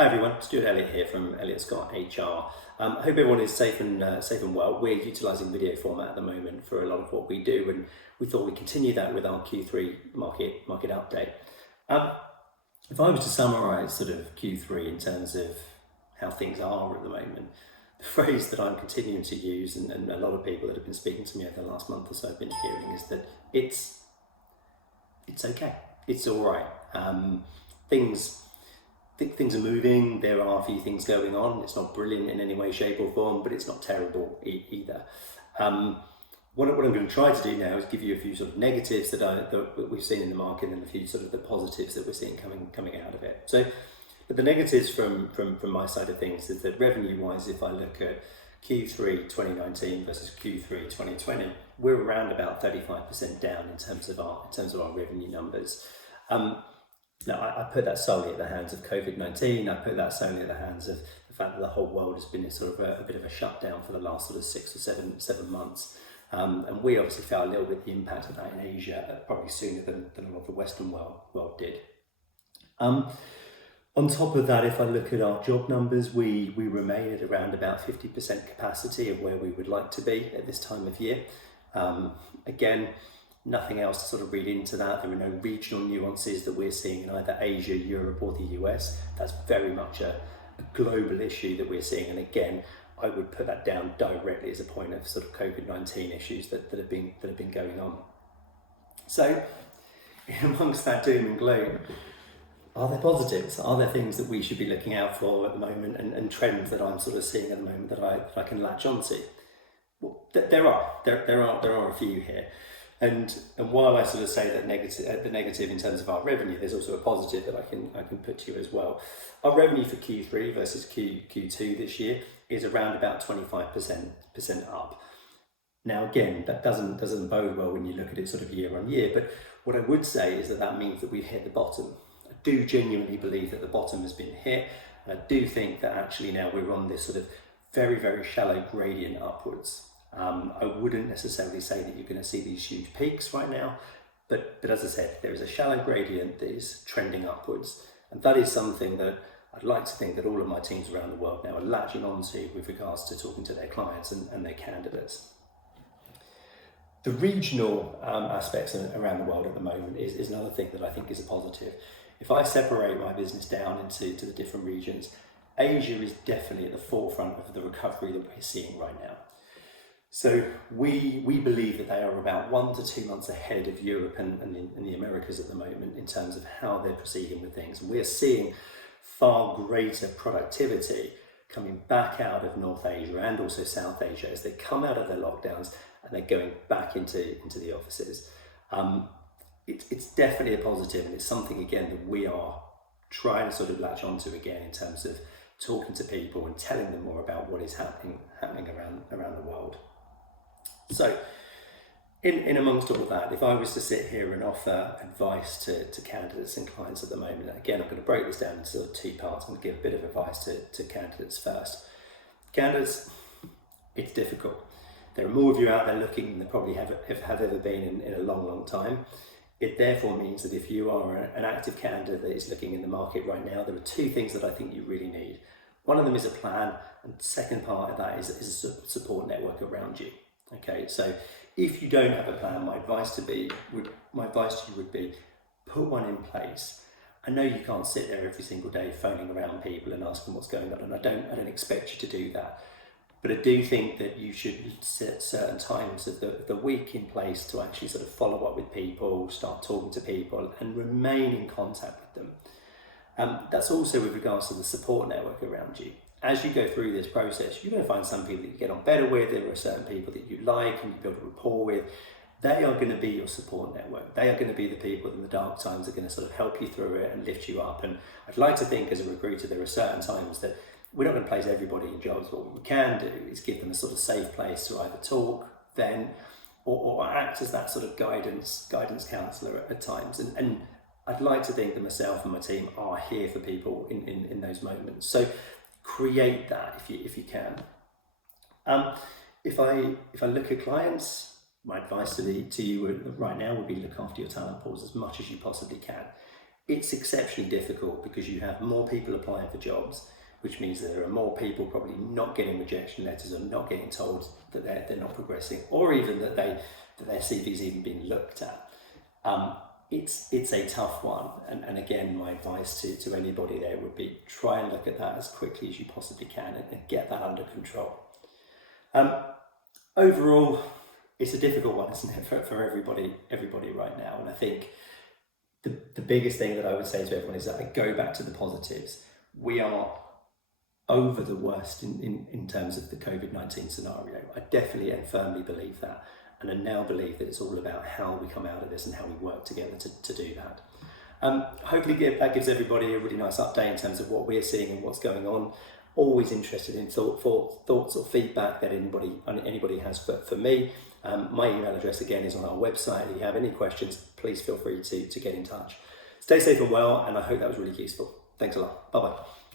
Hi everyone, Stuart Elliott here from Elliott Scott HR. I hope everyone is safe and well. We're utilising video format at the moment for a lot of what we do, and we thought we'd continue that with our Q3 market update. If I was to summarise sort of Q3 in terms of how things are at the moment, the phrase that I'm continuing to use, and a lot of people that have been speaking to me over the last month or so have been hearing, is that it's okay, it's all right. Things are moving, there are a few things going on. It's not brilliant in any way, shape or form, but it's not terrible either. What I'm going to try to do now is give you a few sort of negatives that we've seen in the market and a few sort of the positives that we're seeing coming out of it. So the negatives from my side of things is that revenue-wise, if I look at Q3 2019 versus Q3 2020, we're around about 35% down in terms of our revenue numbers. Now, I put that solely at the hands of COVID-19. I put that solely at the hands of the fact that the whole world has been in sort of a bit of a shutdown for the last sort of 6 or 7 months. And we obviously felt a little bit the impact of that in Asia, probably sooner than a lot of the Western world did. On top of that, if I look at our job numbers, we remain at around about 50% capacity of where we would like to be at this time of year. Again, nothing else to sort of read into that. There are no regional nuances that we're seeing in either Asia, Europe or the US. That's very much a global issue that we're seeing. And again, I would put that down directly as a point of sort of COVID-19 issues that have been going on. So amongst that doom and gloom, are there positives? Are there things that we should be looking out for at the moment, and trends that I'm sort of seeing at the moment that I can latch onto? Well, there are a few here. And while I sort of say that the negative in terms of our revenue, there's also a positive that I can put to you as well. Our revenue for Q3 versus Q2 this year is around about 25% up. Now again, that doesn't bode well when you look at it sort of year on year, but what I would say is that means that we've hit the bottom. I do genuinely believe that the bottom has been hit, and I do think that actually now we're on this sort of very, very shallow gradient upwards. I wouldn't necessarily say that you're going to see these huge peaks right now, but as I said, there is a shallow gradient that is trending upwards, and that is something that I'd like to think that all of my teams around the world now are latching onto with regards to talking to their clients and their candidates. The regional aspects around the world at the moment is another thing that I think is a positive. If I separate my business down into the different regions, Asia is definitely at the forefront of the recovery that we're seeing right now. So we believe that they are about 1 to 2 months ahead of Europe and the Americas at the moment in terms of how they're proceeding with things. And we're seeing far greater productivity coming back out of North Asia and also South Asia as they come out of their lockdowns and they're going back into the offices. It's definitely a positive, and it's something again that we are trying to sort of latch onto again in terms of talking to people and telling them more about what is happening around the world. So in amongst all of that, if I was to sit here and offer advice to candidates and clients at the moment, again, I'm going to break this down into sort of 2 parts. I'm going to give a bit of advice to candidates first. Candidates, it's difficult. There are more of you out there looking than there probably have ever been in a long time. It therefore means that if you are an active candidate that is looking in the market right now, there are 2 things that I think you really need. One of them is a plan, and the second part of that is a support network around you. Okay, so if you don't have a plan, my advice to you would be put one in place. I know you can't sit there every single day phoning around people and asking what's going on, and I don't expect you to do that. But I do think that you should set certain times of the week in place to actually sort of follow up with people, start talking to people, and remain in contact with them. That's also with regards to the support network around you. As you go through this process, you're going to find some people that you get on better with. There are certain people that you like and you build a rapport with. They are going to be your support network. They are going to be the people in the dark times that are going to sort of help you through it and lift you up. And I'd like to think as a recruiter, there are certain times that we're not going to place everybody in jobs. What we can do is give them a sort of safe place to either talk, vent, or act as that sort of guidance counsellor at times. And I'd like to think that myself and my team are here for people in those moments. So create that if you can. If I look at clients, my advice to you right now would be look after your talent pools as much as you possibly can. it's exceptionally difficult because you have more people applying for jobs, which means that there are more people probably not getting rejection letters or not getting told that they're not progressing, or even that their CV's even been looked at. It's a tough one, and again, my advice to anybody there would be try and look at that as quickly as you possibly can and get that under control. Overall, it's a difficult one, isn't it, for everybody right now, and I think the biggest thing that I would say to everyone is that I go back to the positives. We are over the worst in terms of the COVID-19 scenario. I definitely and firmly believe that. And I now believe that it's all about how we come out of this and how we work together to do that. Hopefully that gives everybody a really nice update in terms of what we're seeing and what's going on. Always interested in thoughts or feedback that anybody has for me. My email address again is on our website. If you have any questions, please feel free to get in touch. Stay safe and well, and I hope that was really useful. Thanks a lot. Bye-bye.